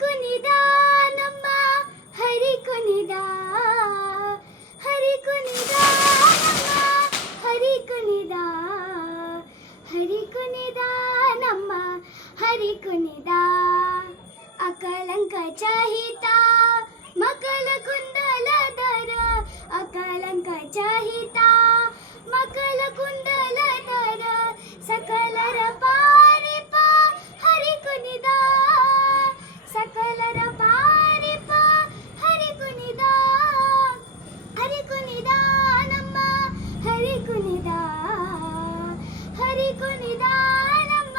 ಕುಣಿದ ನಮ್ಮ ಹರಿ ಕುಣಿದ, ಹರಿ ಕುಣಿದ ನಮ್ಮ ಹರಿ ಕುಣಿದ, ಹರಿ ಕುಣಿದ ನಮ್ಮ ಹರಿ ಕುಣಿದ. ಅಕಲಂಕ ಚಹಿತ ಮಕಲ ಕುಂಡಲಧರ, ಅಕಲಂಕ ಚಹಿತ ಮಕಲ ಕುಂಡಲಧರ, ಸಕಲರ ಪಾರಿಪ ಹರಿ ಕುಣಿದ, ಸಕಲರ ಪಾರಿಪ ಹರಿ ಕುಣಿದ, ಹರಿ ಕುಣಿದ ನಮ್ಮ ಹರಿ ಕುಣಿದ, ಹರಿ ಕುಣಿದ ನಮ್ಮ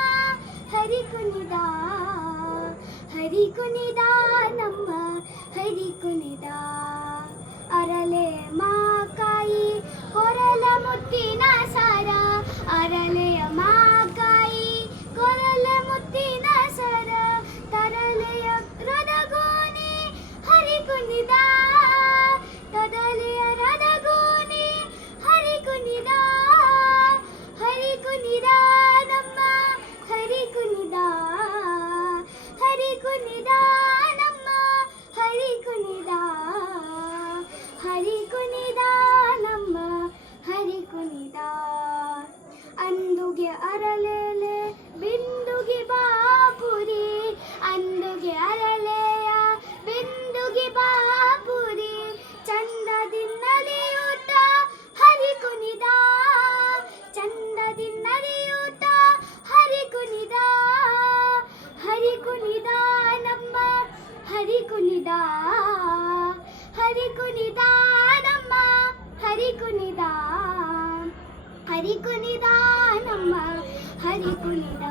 ಹರಿ ಕುಣಿದ, ಹರಿ ಕುಣಿದ ನಮ್ಮ ಹರಿ ಕುಣಿದ. ಅರಳೆ ಮಾಕಾಯಿ ಕೊರಲ ಮುತ್ತಿನ ಸರ, ಅರಳೆಯ ಮಾಕಾಯಿ ಕೊರಲ ಮುತ್ತಿನ ಸರ, ತರಲೆಯ ರದಗೋನಿ ಹರಿ ಕುಣಿದ, ತದಲೆಯ ರದಗೋನಿ ಹರಿ ಕುಣಿದ, ಹರಿ ಕುಣಿದ ನಮ್ಮ ಹರಿ ಕುಣಿದ, ಹರಿ ಕುಣಿದ ನಮ್ಮ ಹರಿ ಕುಣಿದ, ಹರಿ ಕುಣಿದ ನಮ್ಮ ಹರಿ ಕುಣಿದ. ಅಂದುಗೆ ಅರಳೆಲೆ ಬಿಂದುಗೆ ಬಾಪುರಿ, ಅಂದುಗೆ ಅರಳೆಯ ಬಿಂದುಗೆ ಬಾಪುರಿ, ಚಂದದಿನ್ನಲಿಯೂತ ಹರಿ ಕುಣಿದ, ಚಂದದಿನ್ನಲಿಯೂತ ಹರಿ ಕುಣಿದ, ಹರಿ ಕುಣಿದ ನಮ್ಮ ಹರಿ ಕುಣಿದ, ಹರಿ ಕುಣಿದ ನಮ್ಮ ಹರಿ ಕುಣಿದ, ಹರಿ ಕುಣಿದ ನಮ್ಮ ಹರಿ ಕುಣಿದ.